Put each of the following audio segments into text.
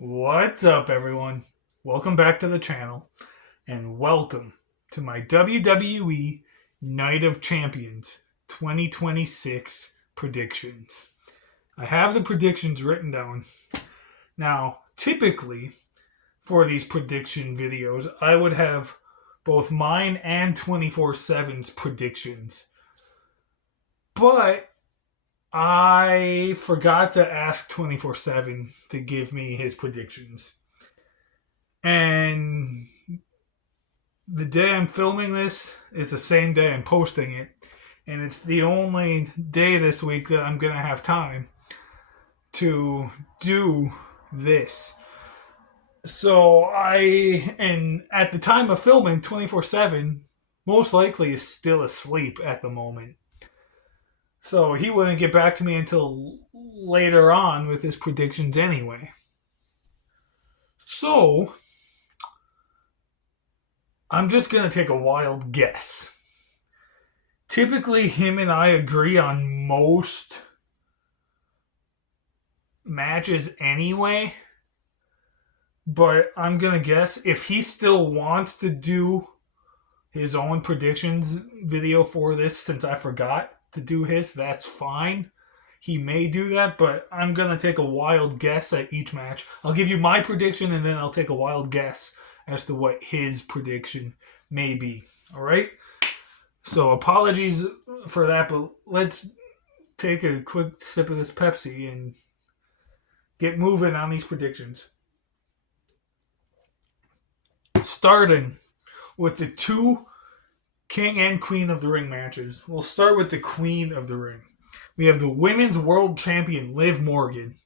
What's up, everyone? Welcome back to the channel, and welcome to my WWE Night of Champions 2026 predictions. I have the predictions written down. Now, typically, for these prediction videos, I would have both mine and 24/7's predictions. But I forgot to ask 24/7 to give me his predictions. And the day I'm filming this is the same day I'm posting it. And it's the only day this week that I'm going to have time to do this. And at the time of filming, 24/7 most likely is still asleep at the moment. So he wouldn't get back to me until later on with his predictions anyway. So I'm just going to take a wild guess. Typically, him and I agree on most matches anyway. But I'm going to guess if he still wants to do his own predictions video for this, since I forgot to do his, that's fine. He may do that, but I'm going to take a wild guess at each match. I'll give you my prediction and then I'll take a wild guess as to what his prediction may be. All right? So apologies for that, but let's take a quick sip of this Pepsi and get moving on these predictions. Starting with the two King and Queen of the Ring matches. We'll start with the Queen of the Ring. We have the Women's World Champion Liv Morgan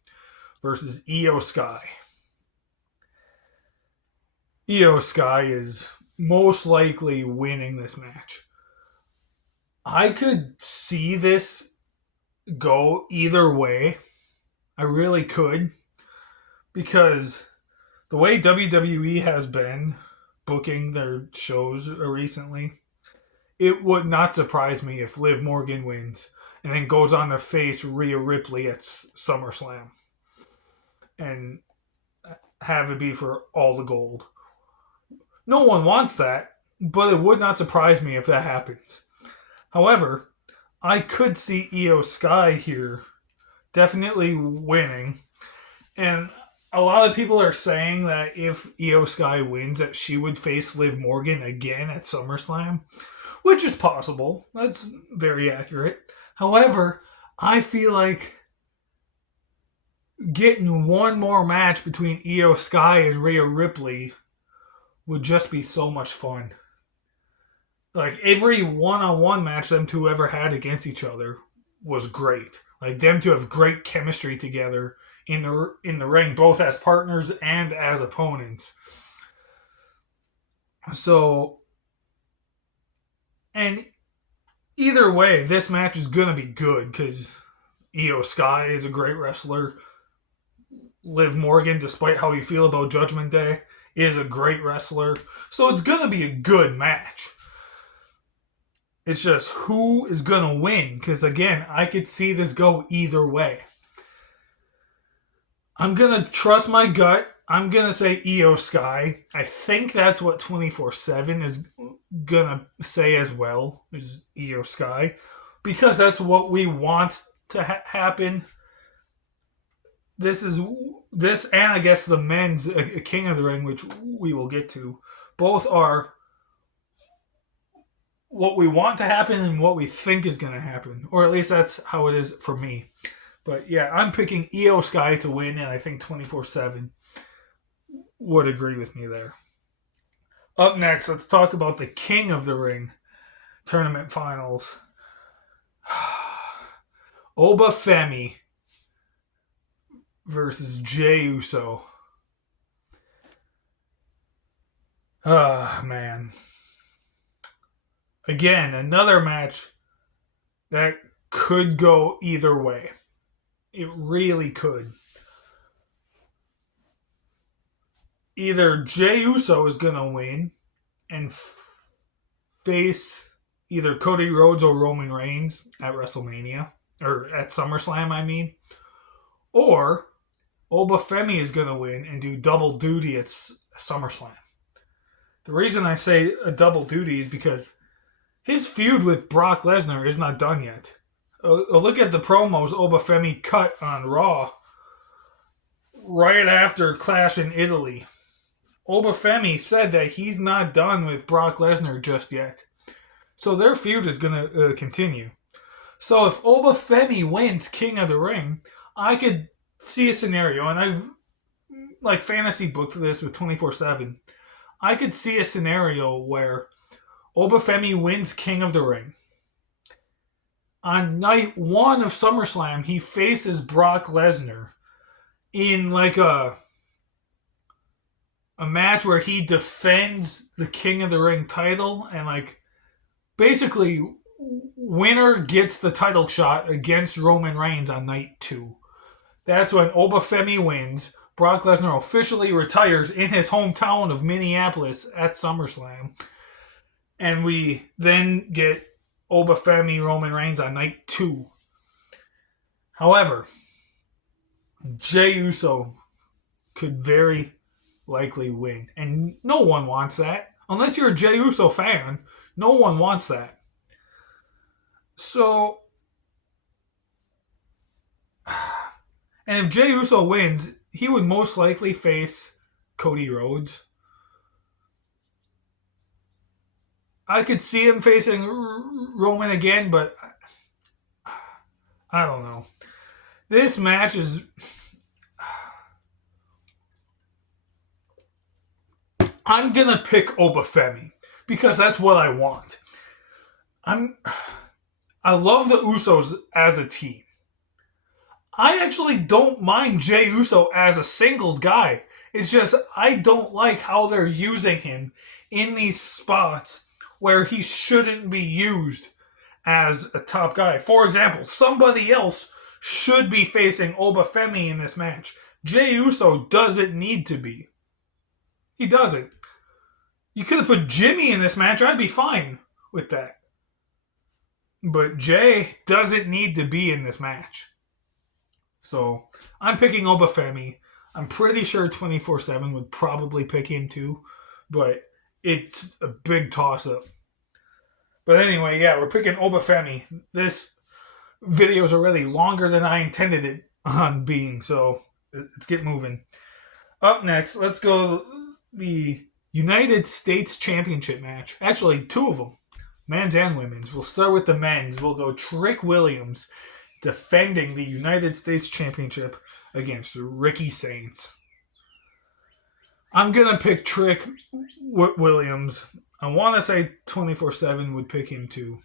versus Io Sky. Io Sky is most likely winning this match. I could see this go either way. I really could. Because the way WWE has been booking their shows recently, it would not surprise me if Liv Morgan wins and then goes on to face Rhea Ripley at SummerSlam and have it be for all the gold. No one wants that, but it would not surprise me if that happens. However, I could see Io Sky here definitely winning. And a lot of people are saying that if Io Sky wins, that she would face Liv Morgan again at SummerSlam, which is possible. That's very accurate. However, I feel like getting one more match between Io Sky and Rhea Ripley would just be so much fun. Like, every one-on-one match them two ever had against each other was great. Like, them two have great chemistry together in the ring, both as partners and as opponents. So, and either way, this match is gonna be good because Io Sky is a great wrestler. Liv Morgan, despite how you feel about Judgment Day, is a great wrestler. So it's gonna be a good match. It's just who is gonna win, because again, I could see this go either way. I'm going to trust my gut. I'm going to say Io Sky. I think that's what 24/7 is going to say as well, is Io Sky. Because that's what we want to happen. This, and I guess the men's King of the Ring, which we will get to, both are what we want to happen and what we think is going to happen. Or at least that's how it is for me. But yeah, I'm picking Io Sky to win, and I think 24/7 would agree with me there. Up next, let's talk about the King of the Ring tournament finals. Oba Femi versus Jey Uso. Man. Again, another match that could go either way. It really could. Either Jey Uso is going to win and face either Cody Rhodes or Roman Reigns at WrestleMania, or at SummerSlam, I mean. Or Obafemi is going to win and do double duty at SummerSlam. The reason I say a double duty is because his feud with Brock Lesnar is not done yet. Look at the promos Obafemi cut on Raw right after Clash in Italy. Obafemi said that he's not done with Brock Lesnar just yet. So their feud is going to continue. So if Obafemi wins King of the Ring, I could see a scenario, and I've fantasy booked this with 24/7. I could see a scenario where Obafemi wins King of the Ring. On night 1 of SummerSlam, he faces Brock Lesnar in a match where he defends the King of the Ring title, and basically winner gets the title shot against Roman Reigns on night 2. That's when Obafemi wins. Brock Lesnar officially retires in his hometown of Minneapolis at SummerSlam. And we then get Obafemi Roman Reigns on night 2. However, Jey Uso could very likely win. And no one wants that. Unless you're a Jey Uso fan, no one wants that. So, and if Jey Uso wins, he would most likely face Cody Rhodes. I could see him facing Roman again, but I don't know. This match is... I'm going to pick Obafemi because that's what I want. I love the Usos as a team. I actually don't mind Jey Uso as a singles guy. It's just I don't like how they're using him in these spots where he shouldn't be used as a top guy. For example, somebody else should be facing Obafemi in this match. Jey Uso doesn't need to be. He doesn't. You could have put Jimmy in this match. I'd be fine with that. But Jey doesn't need to be in this match. So, I'm picking Obafemi. I'm pretty sure 24/7 would probably pick him too. But it's a big toss-up. But anyway, yeah, we're picking Obafemi. This video is already longer than I intended it on being. So, let's get moving. Up next, let's go the United States Championship match. Actually, 2 of them. Men's and women's. We'll start with the men's. We'll go Trick Williams defending the United States Championship against Ricky Saints. I'm going to pick Trick Williams. I want to say 24/7 would pick him too.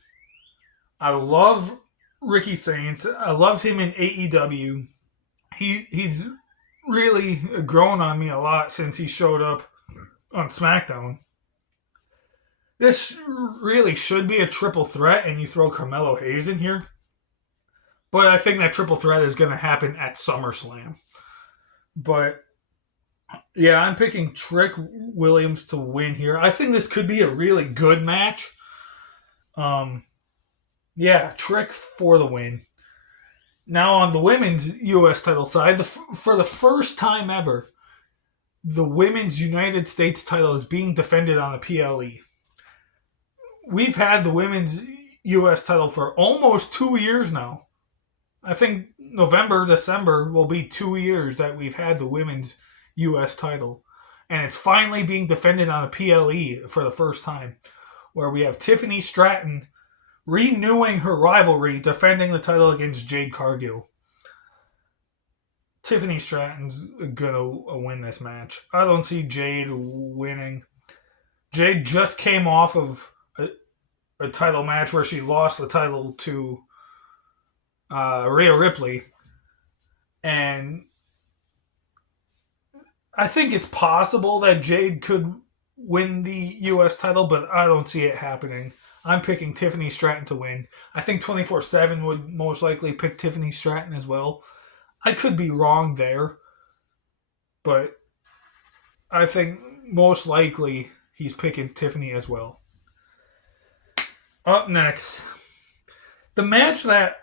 I love Ricky Saints. I loved him in AEW. He's really grown on me a lot since he showed up on SmackDown. This really should be a triple threat, and you throw Carmelo Hayes in here. But I think that triple threat is going to happen at SummerSlam. But, yeah, I'm picking Trick Williams to win here. I think this could be a really good match. Yeah, Trick for the win. Now on the women's U.S. title side, for the first time ever, the women's United States title is being defended on the PLE. We've had the women's U.S. title for almost 2 years now. I think November, December will be 2 years that we've had the women's U.S. title. And it's finally being defended on a PLE for the first time, where we have Tiffany Stratton renewing her rivalry, defending the title against Jade Cargill. Tiffany Stratton's going to win this match. I don't see Jade winning. Jade just came off of a title match where she lost the title to Rhea Ripley. And I think it's possible that Jade could win the U.S. title, but I don't see it happening. I'm picking Tiffany Stratton to win. I think 24/7 would most likely pick Tiffany Stratton as well. I could be wrong there, but I think most likely he's picking Tiffany as well. Up next, the match that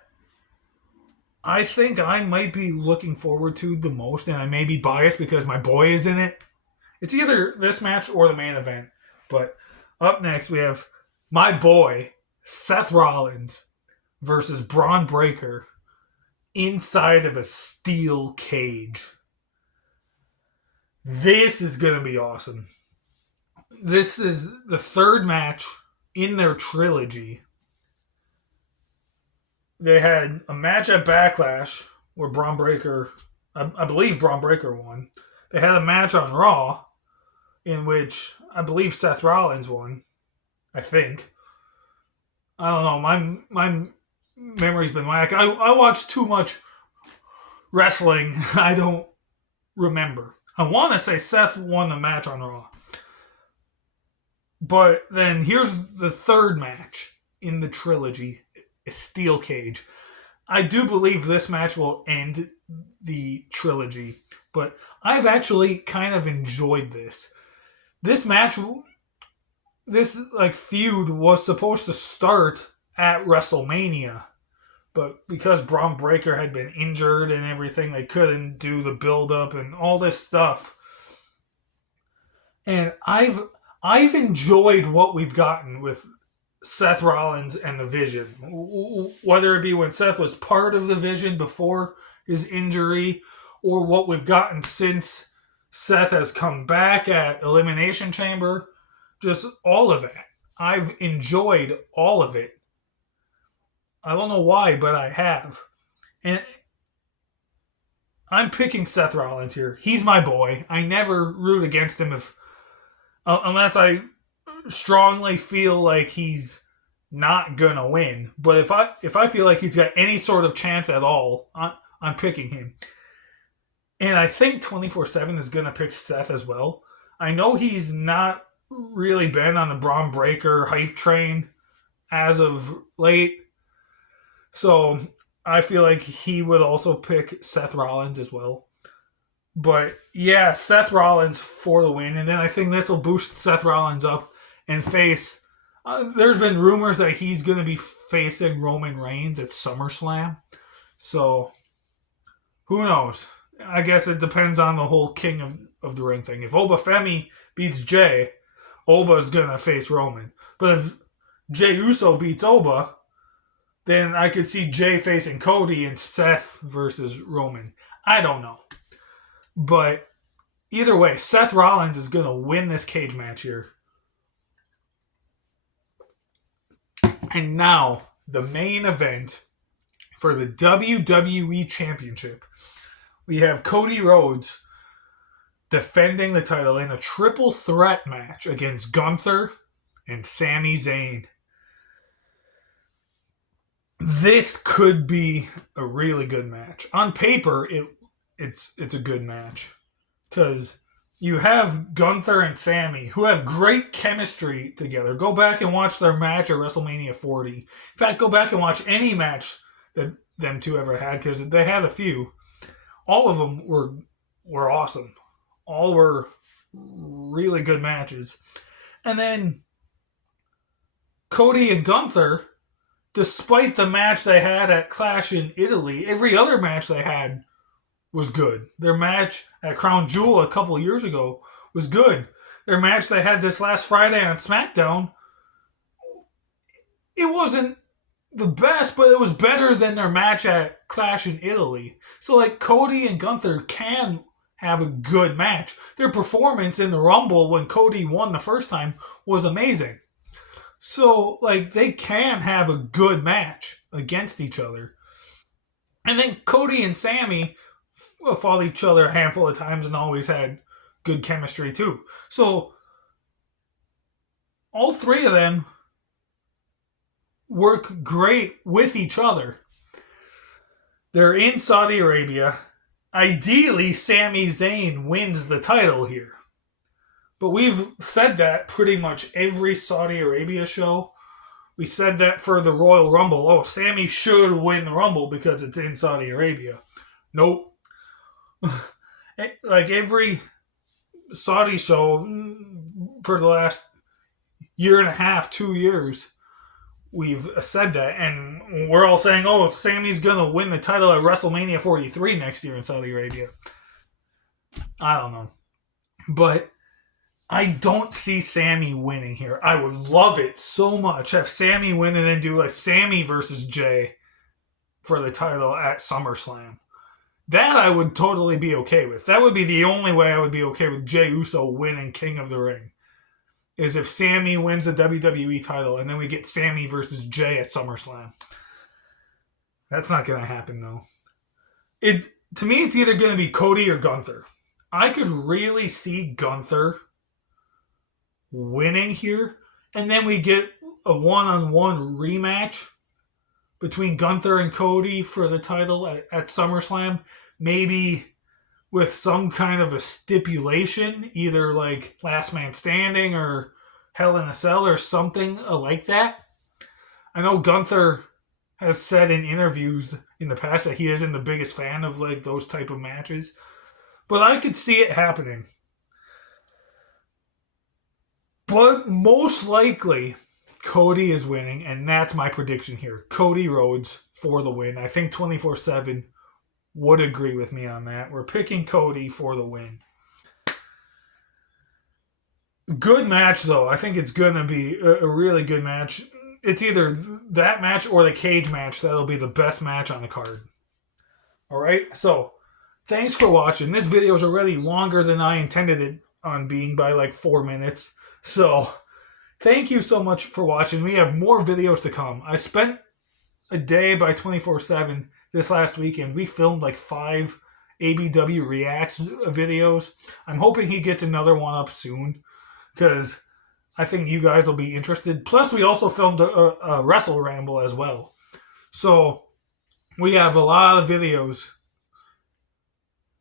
I think I might be looking forward to the most, and I may be biased because my boy is in it. It's either this match or the main event. But up next, we have my boy, Seth Rollins, versus Braun Breaker inside of a steel cage. This is going to be awesome. This is the third match in their trilogy. They had a match at Backlash where Braun Breaker, I believe Braun Breaker won. They had a match on Raw in which I believe Seth Rollins won. I think. I don't know. My memory's been whack. I watch too much wrestling. I don't remember. I want to say Seth won the match on Raw. But then here's the third match in the trilogy, a steel cage. I do believe this match will end the trilogy, but I've actually kind of enjoyed this. This match, this like feud was supposed to start at WrestleMania, but because Braun Breaker had been injured and everything, they couldn't do the build up and all this stuff. And I've enjoyed what we've gotten with Seth Rollins and the Vision, whether it be when Seth was part of the Vision before his injury, or what we've gotten since Seth has come back at Elimination Chamber. Just all of that. I've enjoyed all of it. I don't know why, but I have. And I'm picking Seth Rollins here. He's my boy. I never root against him unless I strongly feel like he's not gonna win. But if I feel like he's got any sort of chance at all, I'm picking him. And I think 24/7 is gonna pick Seth as well. I know he's not really been on the Braun Breaker hype train as of late, so I feel like he would also pick Seth Rollins as well. But yeah, Seth Rollins for the win, and then I think this will boost Seth Rollins up and face. There's been rumors that he's going to be facing Roman Reigns at SummerSlam, so who knows? I guess it depends on the whole King of the Ring thing. If Oba Femi beats Jay, Oba's going to face Roman. But if Jey Uso beats Oba, then I could see Jay facing Cody and Seth versus Roman. I don't know. But either way, Seth Rollins is going to win this cage match here. And now, the main event for the WWE Championship. We have Cody Rhodes defending the title in a triple threat match against Gunther and Sami Zayn. This could be a really good match. On paper, it's a good match because you have Gunther and Sami who have great chemistry together. Go back and watch their match at WrestleMania 40. In fact, go back and watch any match that them two ever had because they had a few. All of them were awesome. All were really good matches. And then Cody and Gunther, despite the match they had at Clash in Italy, every other match they had was good. Their match at Crown Jewel a couple of years ago was good. Their match they had this last Friday on SmackDown, it wasn't the best, but it was better than their match at Clash in Italy. So, like, Cody and Gunther can have a good match. Their performance in the Rumble when Cody won the first time was amazing. So, like, they can have a good match against each other. And then Cody and Sami fought each other a handful of times and always had good chemistry too. So, all three of them work great with each other. They're in Saudi Arabia. Ideally, Sami Zayn wins the title here. But we've said that pretty much every Saudi Arabia show. We said that for the Royal Rumble. Oh, Sami should win the Rumble because it's in Saudi Arabia. Nope. Like every Saudi show for the last year and a half, 2 years, we've said that, and we're all saying, "Oh, Sammy's gonna win the title at WrestleMania 43 next year in Saudi Arabia." I don't know, but I don't see Sammy winning here. I would love it so much. Have Sammy win and then do like Sammy versus Jay for the title at SummerSlam. That I would totally be okay with. That would be the only way I would be okay with Jey Uso winning King of the Ring. Is if Sammy wins the WWE title and then we get Sammy versus Jey at SummerSlam. That's not going to happen though. It's to me, it's either going to be Cody or Gunther. I could really see Gunther winning here, and then we get a one-on-one rematch between Gunther and Cody for the title at SummerSlam. Maybe with some kind of a stipulation, either like last man standing or Hell in a Cell or something like that. I know Gunther has said in interviews in the past that he isn't the biggest fan of like those type of matches, but I could see it happening. But most likely, Cody is winning, and that's my prediction here. Cody Rhodes for the win. I think 24/7 would agree with me on that. We're picking Cody for the win. Good match, though. I think it's going to be a really good match. It's either that match or the cage match that'll be the best match on the card. All right? So, thanks for watching. This video is already longer than I intended it on being by like 4 minutes. So, thank you so much for watching. We have more videos to come. I spent a day by 24/7 this last weekend. We filmed like 5 ABW Reacts videos. I'm hoping he gets another one up soon because I think you guys will be interested. Plus, we also filmed a Wrestle Ramble as well. So, we have a lot of videos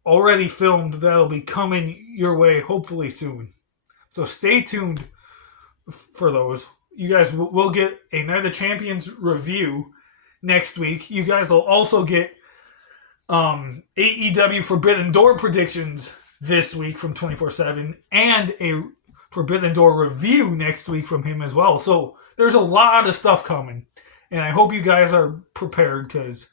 already filmed that'll be coming your way hopefully soon. So, stay tuned for those. You guys will get a Night of the Champions review next week. You guys will also get AEW Forbidden Door predictions this week from 24/7 and a Forbidden Door review next week from him as well. So there's a lot of stuff coming. And I hope you guys are prepared because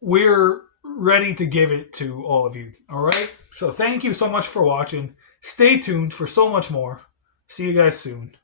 we're ready to give it to all of you. All right? So thank you so much for watching. Stay tuned for so much more. See you guys soon.